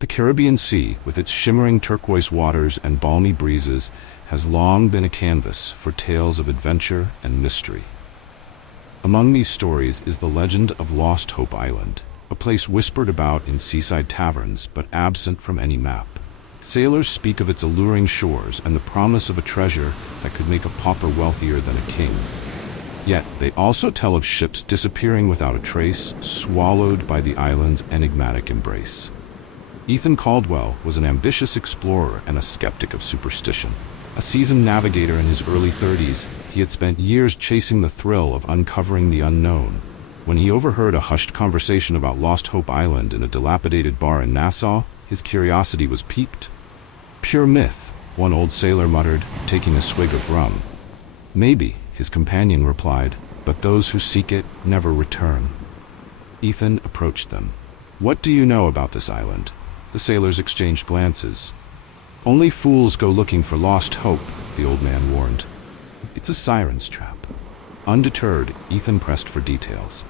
The Caribbean Sea, with its shimmering turquoise waters and balmy breezes, has long been a canvas for tales of adventure and mystery. Among these stories is the legend of Lost Hope Island, a place whispered about in seaside taverns but absent from any map. Sailors speak of its alluring shores and the promise of a treasure that could make a pauper wealthier than a king. Yet, they also tell of ships disappearing without a trace, swallowed by the island's enigmatic embrace. Ethan Caldwell was an ambitious explorer and a skeptic of superstition. A seasoned navigator in his early 30s, he had spent years chasing the thrill of uncovering the unknown. When he overheard a hushed conversation about Lost Hope Island in a dilapidated bar in Nassau, his curiosity was piqued. "Pure myth," one old sailor muttered, taking a swig of rum. "Maybe," his companion replied, "but those who seek it never return." Ethan approached them. "What do you know about this island?" The sailors exchanged glances. "Only fools go looking for lost hope," the old man warned. "It's a siren's trap." Undeterred, Ethan pressed for details.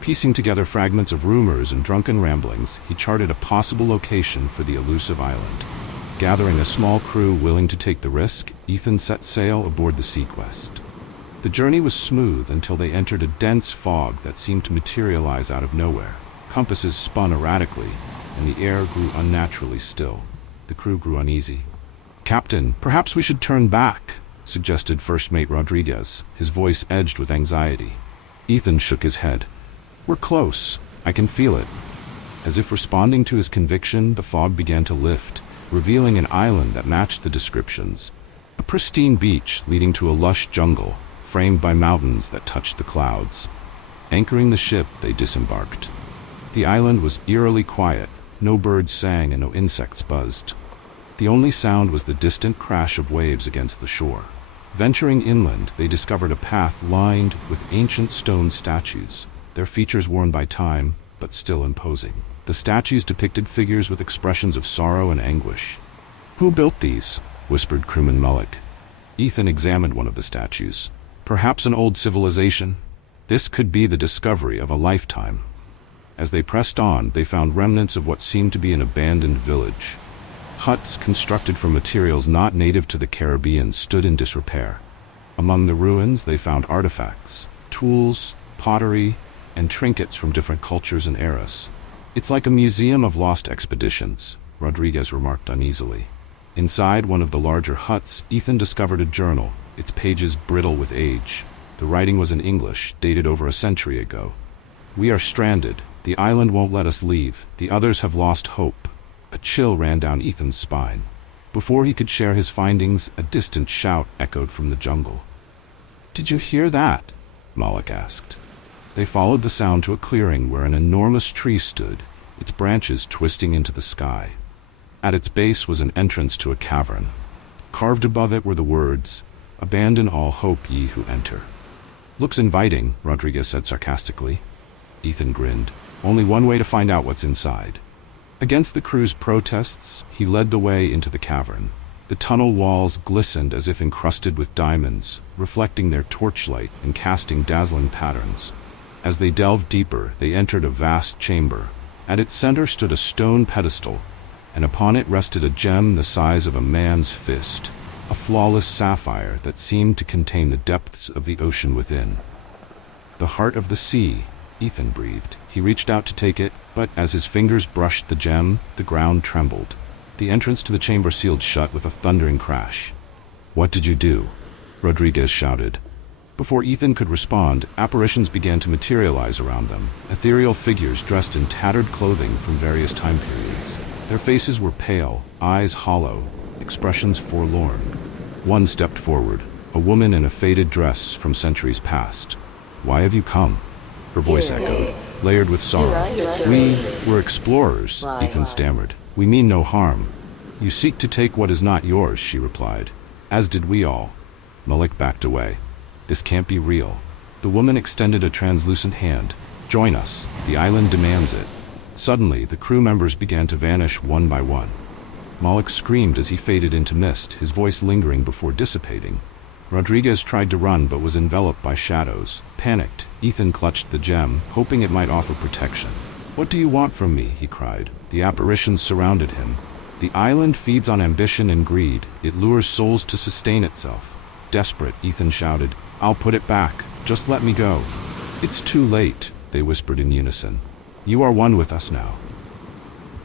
Piecing together fragments of rumors and drunken ramblings, he charted a possible location for the elusive island. Gathering a small crew willing to take the risk, Ethan set sail aboard the Seaquest. The journey was smooth until they entered a dense fog that seemed to materialize out of nowhere. Compasses spun erratically, and the air grew unnaturally still. The crew grew uneasy. "Captain, perhaps we should turn back," suggested First Mate Rodriguez, his voice edged with anxiety. Ethan shook his head. "We're close. I can feel it." As if responding to his conviction, the fog began to lift, revealing an island that matched the descriptions. A pristine beach leading to a lush jungle, framed by mountains that touched the clouds. Anchoring the ship, they disembarked. The island was eerily quiet. No birds sang and no insects buzzed. The only sound was the distant crash of waves against the shore. Venturing inland, they discovered a path lined with ancient stone statues, their features worn by time, but still imposing. The statues depicted figures with expressions of sorrow and anguish. "Who built these?" whispered crewman Mullock. Ethan examined one of the statues. "Perhaps an old civilization? This could be the discovery of a lifetime." As they pressed on, they found remnants of what seemed to be an abandoned village. Huts constructed from materials not native to the Caribbean stood in disrepair. Among the ruins, they found artifacts, tools, pottery, and trinkets from different cultures and eras. "It's like a museum of lost expeditions," Rodriguez remarked uneasily. Inside one of the larger huts, Ethan discovered a journal, its pages brittle with age. The writing was in English, dated over a century ago. "We are stranded. The island won't let us leave. The others have lost hope." A chill ran down Ethan's spine. Before he could share his findings, a distant shout echoed from the jungle. "Did you hear that?" Moloch asked. They followed the sound to a clearing where an enormous tree stood, its branches twisting into the sky. At its base was an entrance to a cavern. Carved above it were the words, "Abandon all hope, ye who enter." "Looks inviting," Rodriguez said sarcastically. Ethan grinned. "Only one way to find out what's inside." Against the crew's protests, he led the way into the cavern. The tunnel walls glistened as if encrusted with diamonds, reflecting their torchlight and casting dazzling patterns. As they delved deeper, they entered a vast chamber. At its center stood a stone pedestal, and upon it rested a gem the size of a man's fist, a flawless sapphire that seemed to contain the depths of the ocean within. "The heart of the sea," Ethan breathed. He reached out to take it, but as his fingers brushed the gem, the ground trembled. The entrance to the chamber sealed shut with a thundering crash. "What did you do?" Rodriguez shouted. Before Ethan could respond, apparitions began to materialize around them, ethereal figures dressed in tattered clothing from various time periods. Their faces were pale, eyes hollow, expressions forlorn. One stepped forward, a woman in a faded dress from centuries past. "Why have you come?" Her voice echoed, layered with sorrow. We're explorers," Ethan stammered. "We mean no harm." "You seek to take what is not yours," she replied. "As did we all." Malik backed away. "This can't be real." The woman extended a translucent hand. "Join us. The island demands it." Suddenly, the crew members began to vanish one by one. Malik screamed as he faded into mist, his voice lingering before dissipating. Rodriguez tried to run but was enveloped by shadows. Panicked, Ethan clutched the gem, hoping it might offer protection. "What do you want from me?" he cried. The The apparitions surrounded him. The island feeds on ambition and greed. It lures souls to sustain itself. Desperate, Ethan shouted, "I'll put it back. Just let me go." "It's too late," they whispered in unison. "You are one with us now."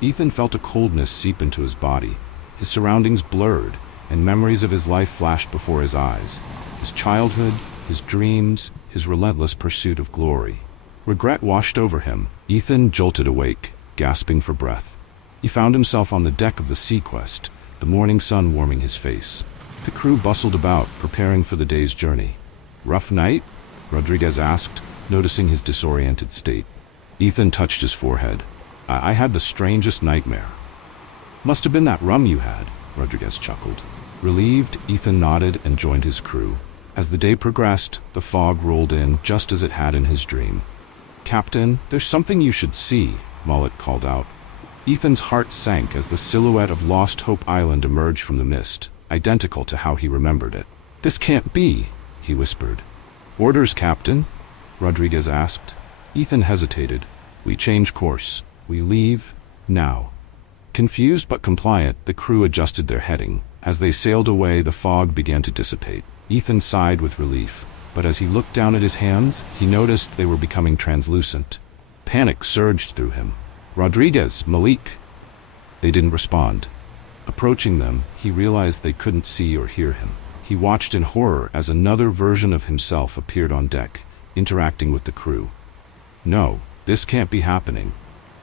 Ethan felt a coldness seep into his body. His surroundings blurred, and memories of his life flashed before his eyes. His childhood, his dreams, his relentless pursuit of glory. Regret washed over him. Ethan jolted awake, gasping for breath. He found himself on the deck of the Sequest, the morning sun warming his face. The crew bustled about, preparing for the day's journey. "Rough night?" Rodriguez asked, noticing his disoriented state. Ethan touched his forehead. I had the strangest nightmare." "Must have been that rum you had," Rodriguez chuckled. Relieved, Ethan nodded and joined his crew. As the day progressed, the fog rolled in just as it had in his dream. "Captain, there's something you should see," Mullet called out. Ethan's heart sank as the silhouette of Lost Hope Island emerged from the mist, identical to how he remembered it. "This can't be," he whispered. "Orders, Captain?" Rodriguez asked. Ethan hesitated. "We change course. We leave now." Confused but compliant, the crew adjusted their heading. As they sailed away, the fog began to dissipate. Ethan sighed with relief, but as he looked down at his hands, he noticed they were becoming translucent. Panic surged through him. "Rodriguez, Malik!" They didn't respond. Approaching them, he realized they couldn't see or hear him. He watched in horror as another version of himself appeared on deck, interacting with the crew. No, this can't be happening.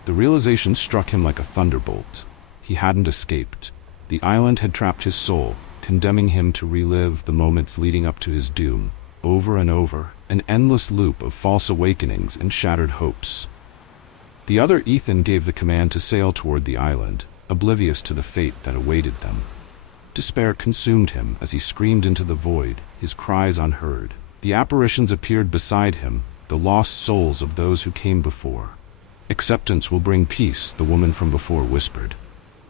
The realization struck him like a thunderbolt. He hadn't escaped. The island had trapped his soul, condemning him to relive the moments leading up to his doom, over and over, an endless loop of false awakenings and shattered hopes. The other Ethan gave the command to sail toward the island, oblivious to the fate that awaited them. Despair consumed him as he screamed into the void, his cries unheard. The apparitions appeared beside him, the lost souls of those who came before. "Acceptance will bring peace," the woman from before whispered.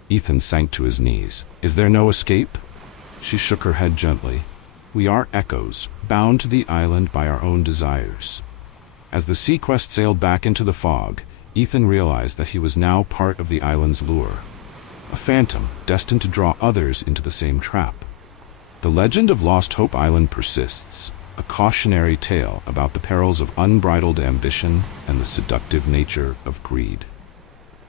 Ethan sank to his knees. "Is there no escape?" She shook her head gently. "We are echoes, bound to the island by our own desires." As the Sequest sailed back into the fog, Ethan realized that he was now part of the island's lure. A phantom, destined to draw others into the same trap. The legend of Lost Hope Island persists, a cautionary tale about the perils of unbridled ambition and the seductive nature of greed.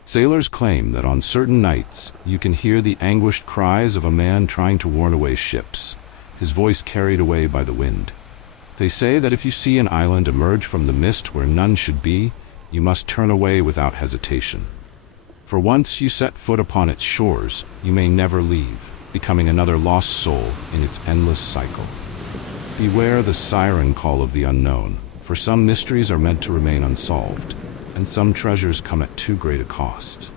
Sailors claim that on certain nights, you can hear the anguished cries of a man trying to warn away ships, his voice carried away by the wind. They say that if you see an island emerge from the mist where none should be, you must turn away without hesitation. For once you set foot upon its shores, you may never leave, becoming another lost soul in its endless cycle. Beware the siren call of the unknown, for some mysteries are meant to remain unsolved, and some treasures come at too great a cost.